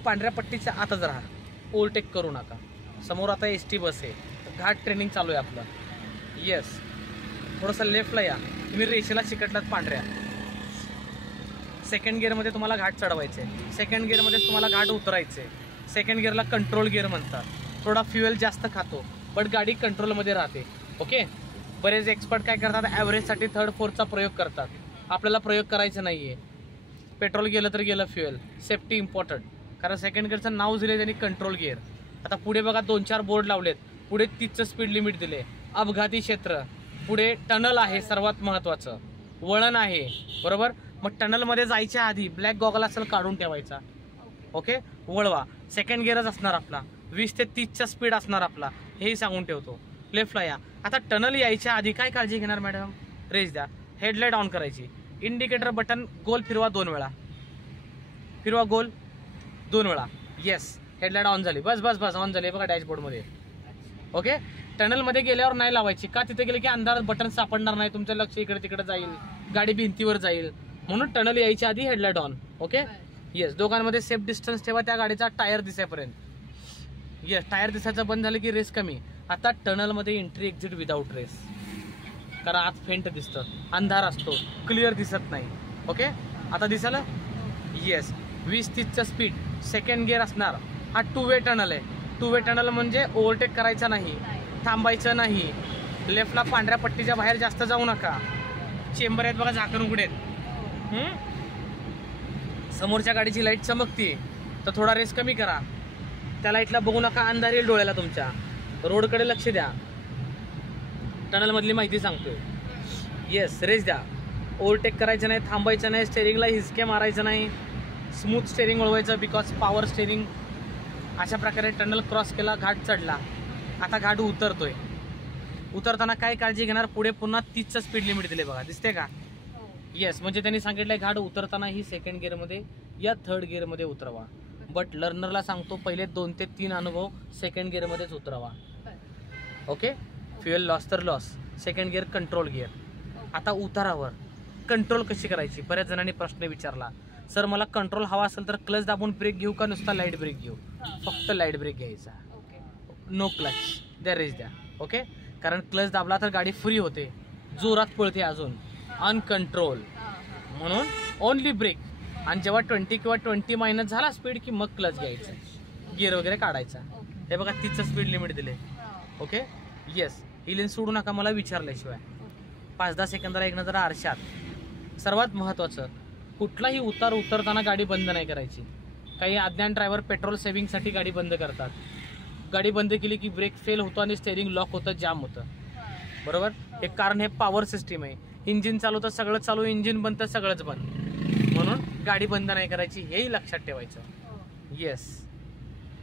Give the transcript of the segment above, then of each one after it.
पांढऱ्या पट्टीच्या आतच राहा, ओव्हरटेक करू नका. समोर आता ST बस आहे, घाट ट्रेनिंग चालू आहे आपलं. येस, थोडंसं लेफ्टला या, तुम्ही रेषेला चिकटलात पांढऱ्या. सेकंड गिअरमध्ये तुम्हाला घाट चढवायचे, सेकंड गिअरमध्ये तुम्हाला घाट उतरायचे. सेकंड गिअरला कंट्रोल गिअर म्हणतात. थोडा फ्युएल जास्त खातो बट गाडी कंट्रोलमध्ये राहते. ओके, बरेच एक्सपर्ट काय करतात, ॲव्हरेजसाठी थर्ड फोर्थचा प्रयोग करतात. आपल्याला प्रयोग करायचा नाही आहे. पेट्रोल गेलं तर गेलं, फ्युएल सेफ्टी इम्पॉर्टंट. कारण सेकंड गिअरचं नाव दिले त्यांनी कंट्रोल गिअर. आता पुढे बघा 2-4 बोर्ड लावलेत, पुढे 30चं स्पीड लिमिट दिले. अपघाती क्षेत्र, पुढे टनल आहे, सर्वात महत्त्वाचं वळण आहे, बरोबर. मग टनलमध्ये जायच्या आधी ब्लॅक गॉगल असेल काढून ठेवायचा. ओके, वळवा. सेकंड गिअरच असणार आपला, 20 ते 30चा स्पीड असणार आपला, हेही सांगून ठेवतो. लेफ्टला या. आता टनल यायच्या आधी काय काळजी घेणार मॅडम, रेस द्या, हेडलाईट ऑन करायची, इंडिकेटर बटन गोल फिरवा 2 वेळा, फिरवा गोल 2 वेळा. येस, हेडलाईट ऑन झाली, बस बस बस ऑन झाली बघा डॅशबोर्डमध्ये. ओके, टनलमध्ये गेल्यावर नाही लावायची, का तिथे गेले की अंधारात बटन सापडणार नाही, तुमचं लक्ष इकडे तिकडे जाईल, गाडी भिंतीवर जाईल. म्हणून टनल यायच्या आधी हेडलाईट ऑन. Okay, yes. दोघांमध्ये सेफ डिस्टन्स ठेवा त्या गाडीचा टायर दिसेपर्यंत. येस, टायर दिसायचं बंद झालं की रेस कमी. आता टनलमध्ये एंट्री एक्झिट विदाऊट रेस, कारण आत फेंट दिसतं, अंधार असतो, क्लिअर दिसत नाही. ओके, आता दिसायला. येस, 20-30चं स्पीड, सेकंड गिअर असणार. हा 2 वे टनल आहे. 2 वे टनल म्हणजे ओव्हरटेक करायचा नाही, थांबायचं नाही. लेफ्टला पांढऱ्या पट्टीच्या बाहेर जास्त जाऊ नका. चेंबर आहेत बघा, झाकण उघडेत. समोरच्या गाडीची लाईट चमकते तर थोडा रेस कमी करा. त्या लाईटला बघू नका, अंधार येईल डोळ्याला तुमच्या. रोडकडे लक्ष द्या. टनलमधली माहिती सांगतोय. येस, रेस द्या. ओव्हरटेक करायचं नाही, थांबायचं नाही, स्टेरिंगला हिसके मारायचं नाही, स्मूथ स्टेरिंग वळवायचं, बिकॉज पॉवर स्टेरिंग. अशा प्रकारे टनल क्रॉस केला, घाट चढला. आता घाट उतरतोय. उतरताना काय काळजी घेणार, पुढे पुन्हा 30चं स्पीड लिमिट दिले बघा, दिसते का. येस, म्हणजे त्यांनी सांगितलंय घाट उतरताना ही सेकंड गिअरमध्ये या थर्ड गिअरमध्ये उतरवा. बट लर्नरला सांगतो पहिले 2 ते 3 अनुभव सेकंड गिअरमध्येच उतरवा. ओके, फ्युएल लॉस तर loss, second gear control gear. आता उतारावर कंट्रोल कशी करायची, बऱ्याच जणांनी प्रश्न विचारला, सर मला कंट्रोल हवा असेल तर क्लच दाबून ब्रेक घेऊ का नुसता लाईट ब्रेक घेऊ. फक्त लाईट ब्रेक घ्यायचा, नो क्लच, द्या रेस द्या. ओके, कारण क्लच दाबला तर गाडी फ्री होते, जोरात पळते अजून, अनकंट्रोल. म्हणून ओनली ब्रेक. आणि जेव्हा 20 किंवा 20 मायनस झाला स्पीड की मग क्लच घ्यायचं, गिअर वगैरे काढायचा. हे बघा 30चं स्पीड लिमिट दिले. Okay, yes. ही लेन सोडू नका मला विचारल्याशिवाय. 5-10 सेकंदाला एक नजर आरशात. सर्वात महत्त्वाचं, कुठलाही उतरताना गाडी बंद नाही करायची. काही अज्ञान ड्रायव्हर पेट्रोल सेव्हिंगसाठी गाडी बंद करतात. गाडी बंद केली की ब्रेक फेल होतो आणि स्टेरिंग लॉक होतं, जाम होतं, बरोबर. हे कारण हे पॉवर सिस्टीम आहे. इंजिन चालू तर सगळं चालू, इंजिन बंद तर सगळंच बंद. म्हणून गाडी बंद नाही करायची, हेही लक्षात ठेवायचं. येस,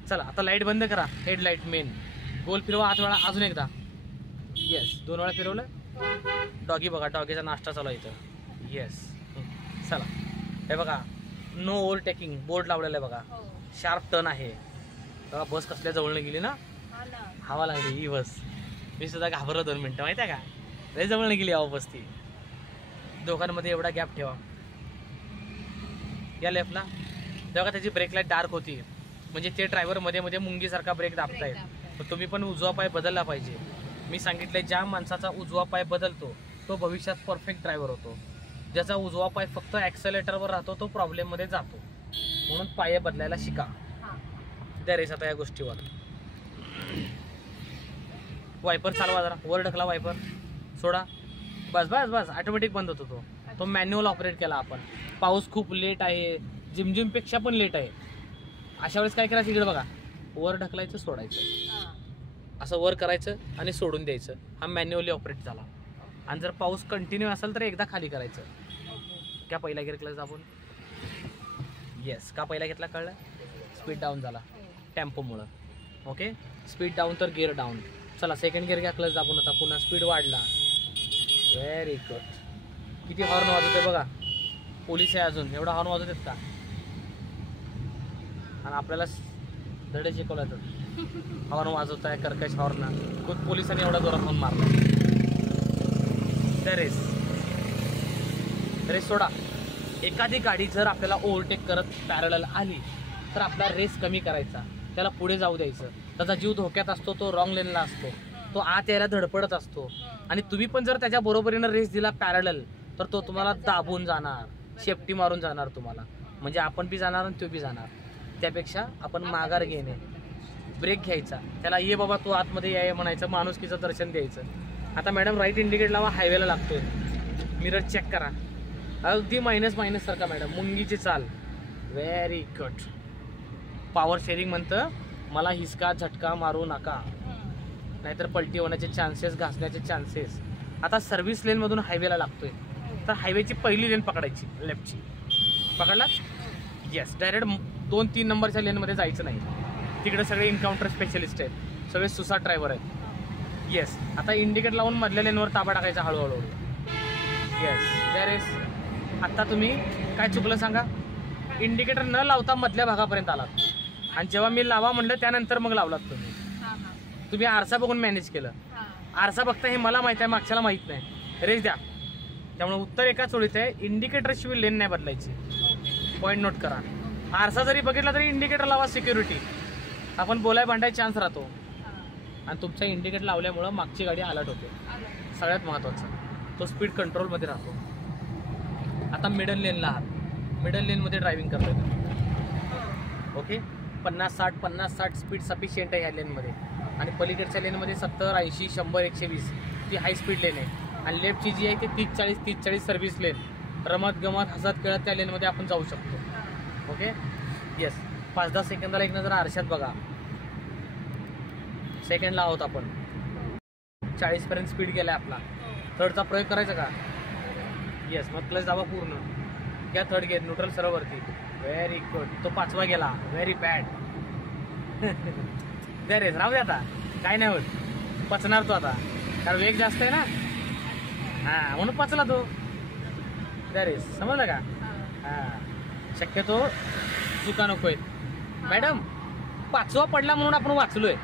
चला आता लाईट बंद करा. हेडलाईट मेन गोल फिरवा 8 वेळा, अजून एकदा. येस, 2 वेळा फिरवलं. डॉगी बघा, डॉगीचा नाश्ता चालू आहे इथं. येस, चला. हे बघा नो ओव्हरटेकिंग बोर्ड लावलेला आहे बघा, शार्प टर्न आहे. बघा बस कसल्या जवळनं गेली ना, हवा लागली ही बस. मी सुद्धा घाबरलो 2 मिनटं, माहिती आहे का, लय जवळनं गेली हवा बस ती. दोघांमध्ये एवढा गॅप ठेवा. या लेफ्टला तेव्हा त्याची ब्रेक लाईट डार्क होती, म्हणजे ते ड्रायव्हर मध्ये मध्ये मुंगीसारखा ब्रेक दाबतायत. तर तुम्ही पण उजवा पाय बदलला पाहिजे. मी सांगितलंय ज्या माणसाचा उजवा पाय बदलतो तो भविष्यात परफेक्ट ड्रायव्हर होतो. ज्याचा उजवा पाय फक्त ॲक्सेलेटरवर राहतो तो प्रॉब्लेममध्ये जातो. म्हणून पाय बदलायला शिका. द्या रेस आता या गोष्टीवर. वायपर चालवा जरा, वर ढकला वायपर, सोडा, बस बस बस. ऑटोमॅटिक बंद होतो तो मॅन्युअल ऑपरेट केला आपण. पाऊस खूप लेट आहे, जिमजिमपेक्षा पण लेट आहे. अशा वेळेस काय करायचं, इकडे बघा, वर ढकलायचं, सोडायचं, असं वर करायचं आणि सोडून द्यायचं. हा मॅन्युअली ऑपरेट झाला. आणि जर पाऊस कंटिन्यू असेल तर एकदा खाली करायचं. क्या पहिला गिअर क्लच दाबून. येस, का पहिला घेतला कळलं, स्पीड डाऊन झाला टेम्पोमुळं. ओके, स्पीड डाऊन तर गिअर डाऊन. चला सेकंड गिअर घ्या क्लच दाबून. आता पुन्हा स्पीड वाढला. Very good. किती हॉर्न वाजवते बघा, पोलीस आहे अजून, एवढा हॉर्न वाजवत आहेत का. आणि आपल्याला धडे शिकवला जातात, हॉर्न वाजवताय कर्कश हॉर्न. खूप पोलिसांनी एवढा जोरात हॉर्न मारला. रेस रेस सोडा. एखादी गाडी जर आपल्याला ओव्हरटेक करत पॅरलल आली तर आपला रेस कमी करायचा, त्याला पुढे जाऊ द्यायचं. त्याचा जीव धोक्यात असतो, तो रॉंग लेनला असतो, तो आत यायला धडपडत असतो. आणि तुम्ही पण जर त्याच्या बरोबरीनं रेस दिला पॅरलल, तर तो तुम्हाला दाबून जाणार, शेपटी मारून जाणार तुम्हाला. म्हणजे आपण बी जाणार आणि तो बी जाणार. त्यापेक्षा आपण माघार घेणे, ब्रेक घ्यायचा, त्याला ये बाबा तू आतमध्ये ये म्हणायचं, माणुसकीचं दर्शन द्यायचं. आता मॅडम राईट इंडिकेट लावा, हायवेला लागतोय, मिरर चेक करा, अगदी मायनस सारखा मॅडम, मुंगीची चाल. Very good. पॉवर शेअरिंग म्हणतं मला हिसका झटका मारू नका, नाहीतर पलटी होण्याचे चान्सेस, घासण्याचे चान्सेस. आता सर्व्हिस लेनमधून हायवेला लागतोय, तर हायवेची पहिली लेन पकडायची, लेफ्टची. पकडलात? येस. डायरेक्ट 2-3 नंबरच्या लेनमध्ये जायचं नाही. तिकडे सगळे इन्काउंटर स्पेशलिस्ट आहेत, सगळे सुसाट ड्रायव्हर आहेत. येस. आता इंडिकेट लावून मधल्या लेनवर ताबा टाकायचा हळूहळू. येस. There is. आत्ता तुम्ही काय चुकलं सांगा? इंडिकेटर न लावता मधल्या भागापर्यंत आलात, आणि जेव्हा मी लावा म्हणलं त्यानंतर मग लावलात तुम्ही. तुम्ही आरसा बघून मॅनेज केलं. आरसा बघता हे मला माहिती आहे, मागच्याला माहीत नाही. रेस द्या. त्यामुळे उत्तर एकाच ओळीत आहे, इंडिकेटर शिवाय लेन नाही बदलायची. पॉईंट नोट करा. आरसा जरी बघितला तरी इंडिकेटर लावा, सिक्युरिटी. आपण बोलाय भांडाय चान्स राहतो, आणि तुमचा इंडिकेटर लावल्यामुळं मागची गाडी अलर्ट होते. सगळ्यात महत्त्वाचं तो स्पीड कंट्रोलमध्ये राहतो. आता मिडल लेनला आहात, मिडल लेनमध्ये ड्रायव्हिंग करतोय. ओके. 50-60 स्पीड सफिशियंट आहे ह्या लेनमध्ये. आणि पलीकडच्या लेनमध्ये 70, 80, 100, 120 ती हाय स्पीड लेन आहे. आणि लेफ्टची जी आहे ती 30-40 सर्व्हिस लेन. रमत गमत हसत खेळत त्या लेनमध्ये आपण जाऊ शकतो. ओके. येस. 5-10 सेकंदाला एक नजर आरशात बघा. सेकंडला आहोत आपण. 40 पर्यंत स्पीड गेलाय आपला. थर्डचा प्रयोग करायचा का? येस. मग क्लच दाबा पूर्ण. घ्या थर्ड गेअर, न्यूट्रल सरवरती. Very good. तो 5वा गेला. Very bad. द्या रेस. राहू दे आता, काय नाही होत. पचणार तो आता, कारण वेग जास्त आहे ना. हा, म्हणून पचला तो. द्या रेस. समजलं का? हा. शक्यतो चुका नकोय. मॅडम 5वा पडला म्हणून आपण वाचलोय.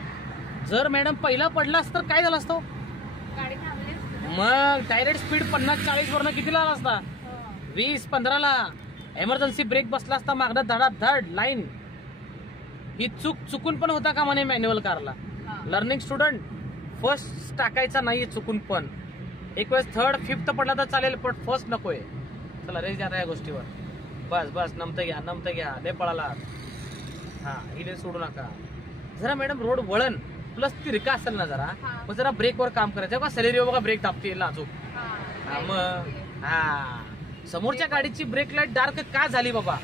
जर मॅडम पहिला पडलास तर काय झालं असतं? मग डायरेक्ट स्पीड 50-40 वरनं कितीला आला असता? 20-15ला. एमर्जन्सी ब्रेक बसला असता मागणं धडाधड लाईन. ही चुकून पण होता का म्हणे मॅन्युअल कारला. लर्निंग स्टुडंट फर्स्ट टाकायचा नाही चुकून पण. एक वेळेस 3rd, 5th पडला तर चालेल, पण फर्स्ट नकोय. चला रेस द्या या गोष्टीवर. बस नमतं घ्या. लय पळाला. हा, ही सोडू नका. जरा मॅडम रोड वळण प्लस तिरका असेल ना जरा, मग जरा ब्रेकवर काम करायचं. बघा सलेरिओ बघा ब्रेक दाबते नाजूक. मग हा, समोरच्या गाडीची ब्रेक लाईट डार्क का झाली बाबा?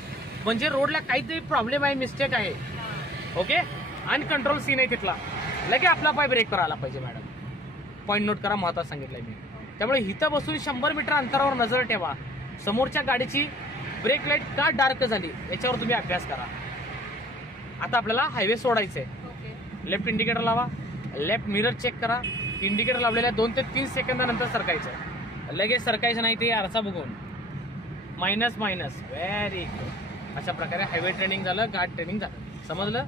म्हणजे रोडला काहीतरी प्रॉब्लेम आहे, मिस्टेक आहे. ओके. अनकंट्रोल सीन आहे तिथला, लगे आपला पाय ब्रेकवर आला पाहिजे मॅडम. पॉईंट नोट करा, महत्वाचं सांगितलंय मी. त्यामुळे इथं बसून 100 मीटर अंतरावर नजर ठेवा. समोरच्या गाडीची ब्रेक लाईट का डार्क झाली याच्यावर तुम्ही अभ्यास करा. आता आपल्याला हायवे सोडायचंय. लेफ्ट इंडिकेटर लावा, लेफ्ट मिरर चेक करा. इंडिकेटर लावलेल्या 2 ते 3 सेकंदानंतर सरकायचं. लगेच सरकायचं नाही, ते आरसा बघून. मायनस. Very good. अशा प्रकारे हायवे ट्रेनिंग झालं, गार्ड ट्रेनिंग झालं. समजलं?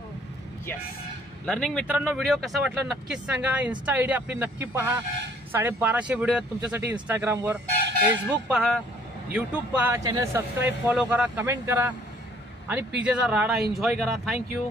येस. लर्निंग मित्रांनो, व्हिडिओ कसा वाटला नक्कीच सांगा. इन्स्टा आयडी आपली नक्की पहा. 1250 व्हिडिओ आहेत तुमच्यासाठी इंस्टाग्रामवर. फेसबुक पहा, यूट्यूब पहा, चॅनल सबस्क्राईब, फॉलो करा, कमेंट करा, आणि पीजेचा राडा एन्जॉय करा. थँक्यू.